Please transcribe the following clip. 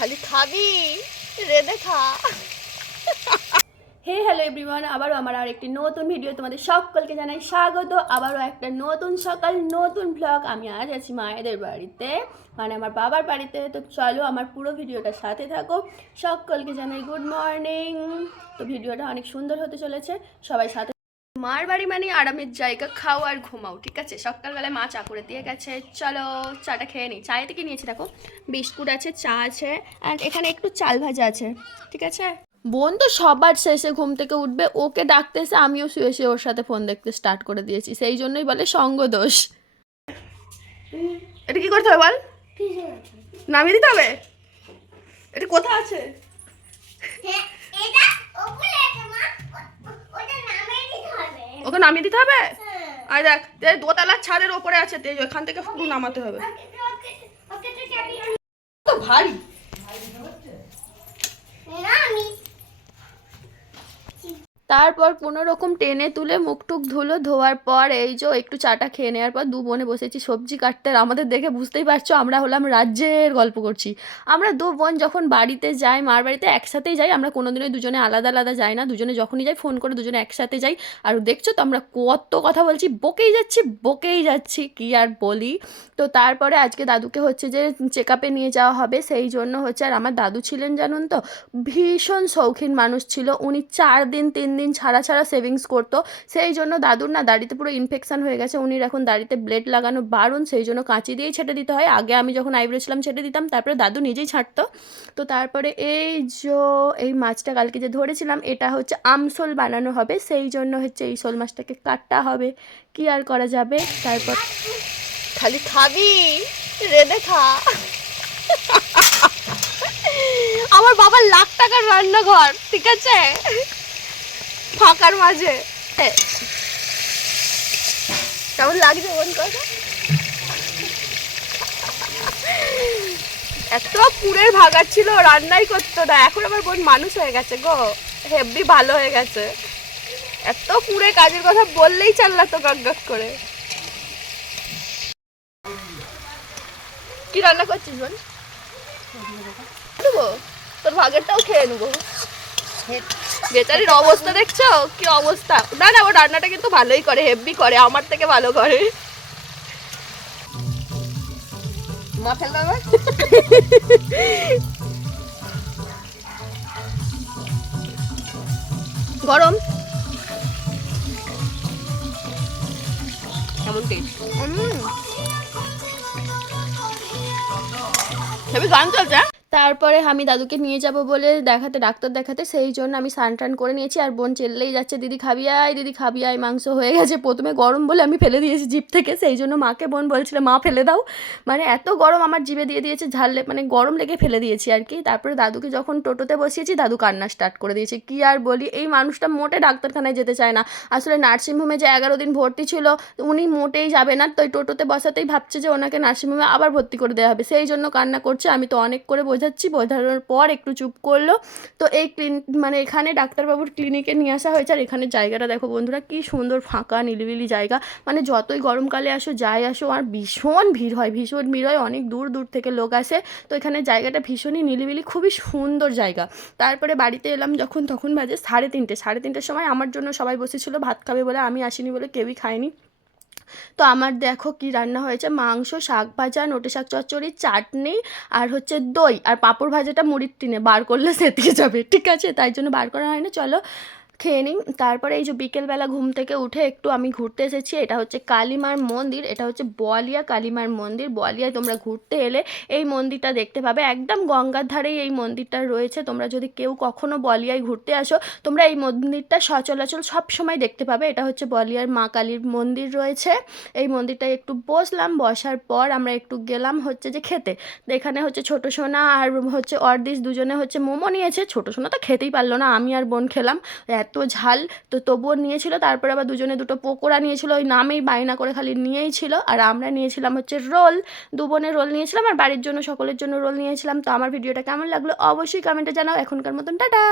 খালি খাবি রেঁধে খা। হে হ্যালো এভরিওয়ান, আবারও আমার আর একটি নতুন ভিডিও তোমাদের সকলকে জানাই স্বাগত। আবারও একটা নতুন সকাল, নতুন ব্লগ। আমি আজ আছি মায়েদের বাড়িতে, মানে আমার বাবার বাড়িতে। তো চলো আমার পুরো ভিডিওটার সাথে থাকো। সকলকে জানাই গুড মর্নিং। তো ভিডিওটা অনেক সুন্দর হতে চলেছে, সবাই সাথে। মার বাড়ি মানে আরামের জায়গা, খাও আর ঘুমাও, ঠিক আছে? সকালবেলায় মা চা করে দিয়ে গেছে, চলো চাটা খেয়ে নিই। চায়ে থেকে নিয়েছি, দেখো বিস্কুট আছে, চা আছে, আর এখানে একটু চাল ভাজা আছে, ঠিক আছে? বোন তো সবার শেষে ঘুম থেকে উঠবে, ওকে ডাকতে এসে আমিও শুয়ে শুয়ে ওর সাথে ফোন দেখতে স্টার্ট করে দিয়েছি। সেই জন্যই বলে সঙ্গ দোষ। এটা কি করতে হবে বল? নামিয়ে দিতে হবে? এটা কোথায় আছে? ওকে নামিয়ে দিতে হবে? আর দেখ, দোতলার ছাদের ওপরে আছে, ওখান থেকে পুরো নামাতে হবে। তো ভারী। তারপর কোনো রকম টেনে তুলে মুখ টুক ধুলো, ধোয়ার পর এই যে একটু চাটা খেয়ে নেওয়ার পর দু বোনে বসেছি সবজি কাটতে। আর আমাদের দেখে বুঝতেই পারছো আমরা হলাম রাজ্যের গল্প করছি। আমরা দু বোন যখন বাড়িতে যাই, মার বাড়িতে একসাথেই যাই, আমরা কোনোদিনই দুজনে আলাদা আলাদা যাই না। দুজনে যখনই যাই ফোন করে দুজনে একসাথে যাই। আর দেখছো তো আমরা কত কথা বলছি, বকেই যাচ্ছি কি আর বলি। তো তারপরে আজকে দাদুকে হচ্ছে যে চেক আপে নিয়ে যাওয়া হবে, সেই জন্য হচ্ছে। আর আমার দাদু ছিলেন জানুন তো, ভীষণ শৌখিন মানুষ ছিল উনি। 4 দিন 3 দিন ছাড়া সেভিংস করতো। সেই জন্য দাদুর না দাড়িতে পুরো ইনফেকশন হয়ে গেছে। উনি এখন দাড়িতে ব্লেড লাগানো বারণ, সেই জন্য কাঁচি দিয়েই ছেটে দিতে হয়। আগে আমি যখন আইব্রো ছিলাম ছেটে দিতাম, তারপরে দাদু নিজেই ছাঁটতো। তো তারপরে এই মাছটা কালকে যে ধরেছিলাম, এটা হচ্ছে আমসোল বানানো হবে, সেই জন্য হচ্ছে এই শোল মাছটাকে কাটতে হবে। কি আর করা যাবে। তারপর খালি খাবি রেঁধে খা। আমার বাবার লাখ টাকার রান্নাঘর, ঠিক আছে, ফাঁকার মাঝে। কেমন লাগছে বোন কথা? এত পুরের ভাগার ছিল, রান্নাই করতো না। এখন আমার বোন মানুষ হয়ে গেছে গো, হেব্বি ভালো হয়ে গেছে। এত পুরে কাজের কথা বললেই চাল্লাতো গাক করে। কি রান্না করছিস বোন? নেবো তোর ভাগেরটাও খেয়ে নেবো। বেচারির অবস্থা দেখছো কি অবস্থা। না না, ও রান্নাটা কিন্তু ভালোই করে, হেব্বি করে, আমার থেকে ভালো করে। মা ফেল দেবে। গরম কেমন টেস্ট? হেবি গান চলছে। তারপরে আমি দাদুকে নিয়ে যাব বলে ডাক্তার দেখাতে, সেই জন্য আমি স্নান টান করে নিয়েছি। আর বোন চেল্লেই যাচ্ছে, দিদি খাবি আয়, দিদি খাবি আয়। মাংস হয়ে গেছে, প্রথমে গরম বলে আমি ফেলে দিয়েছি জিভ থেকে, সেই জন্য মাকে বোন বলছিল মা ফেলে দাও। মানে এত গরম আমার জিভে দিয়ে দিয়েছে, ঝাললে মানে গরম লেগে ফেলে দিয়েছি আর কি। তারপরে দাদুকে যখন টোটোতে বসিয়েছি, দাদু কান্না স্টার্ট করে দিয়েছে। কি আর বলি, এই মানুষটা মোটে ডাক্তারখানায় যেতে চায় না। আসলে নার্সিংহোমে যে 11 দিন ভর্তি ছিল, উনি মোটেই যাবে না। তো টোটোতে বসাতেই ভাবছে যে ওনাকে নার্সিংহোমে আবার ভর্তি করে দেওয়া হবে, সেই জন্য কান্না করছে। আমি তো অনেক করে বোঝানোর পর একটু চুপ করলো। তো এই মানে এখানে ডাক্তারবাবুর ক্লিনিকে নিয়ে আসা হয়েছে। আর এখানে জায়গাটা দেখো বন্ধুরা, কি সুন্দর ফাঁকা নিলিবিলি জায়গা। মানে যতই গরমকালে আসো যাই আসো, আর ভীষণ ভিড় হয়, অনেক দূর দূর থেকে লোক আসে। তো এখানে জায়গাটা ভীষণই নিলিবিলি, খুবই সুন্দর জায়গা। তারপরে বাড়িতে এলাম যখন, তখন বাজে 3:30 সময়। আমার জন্য সবাই বসেছিল ভাত খাবে বলে, আমি আসিনি বলে কেউই খায়নি। তো আমার দেখো কি রান্না হয়েছে, মাংস, শাক ভাজা, নোটে শাক চচ্চড়ি, চাটনি, আর হচ্ছে দই, আর পাঁপড় ভাজাটা মুড়ির টিনে বার করলে সেতিয়ে যাবে, ঠিক আছে, তাই জন্য বার করা হয় না। চলো খেয়ে নিই। তারপরে এই যে বিকেলবেলা ঘুম থেকে উঠে একটু আমি ঘুরতে এসেছি। এটা হচ্ছে কালীমার মন্দির, এটা হচ্ছে বোয়ালিয়া কালীমার মন্দির। বোয়ালিয়ায় তোমরা ঘুরতে এলে এই মন্দিরটা দেখতে পাবে, একদম গঙ্গার ধারেই এই মন্দিরটা রয়েছে। তোমরা যদি কেউ কখনো বোয়ালিয়ায় ঘুরতে আসো, তোমরা এই মন্দিরটা সচরাচর সব সময় দেখতে পাবে। এটা হচ্ছে বোয়ালিয়ার মা কালীর মন্দির রয়েছে। এই মন্দিরটায় একটু বসলাম, বসার পর আমরা একটু গেলাম হচ্ছে যে খেতে। এখানে হচ্ছে ছোটো সোনা আর হচ্ছে অর্দিশ দুজনে হচ্ছে মোমো নিয়েছে। ছোটো সোনা তো খেতেই পারলো না, আমি আর বোন খেলাম, এত ঝাল। তো তবুও নিয়েছিল। তারপরে আবার দুজনে দুটো পকোড়া নিয়েছিল, ওই নামেই বায়না করে খালি নিয়েই ছিল। আর আমরা নিয়েছিলাম হচ্ছে রোল, দু বোনের রোল নিয়েছিলাম, আর বাড়ির জন্য সকলের জন্য রোল নিয়েছিলাম। তো আমার ভিডিওটা কেমন লাগলো অবশ্যই কমেন্টে জানাও। এখনকার মতন টাটা।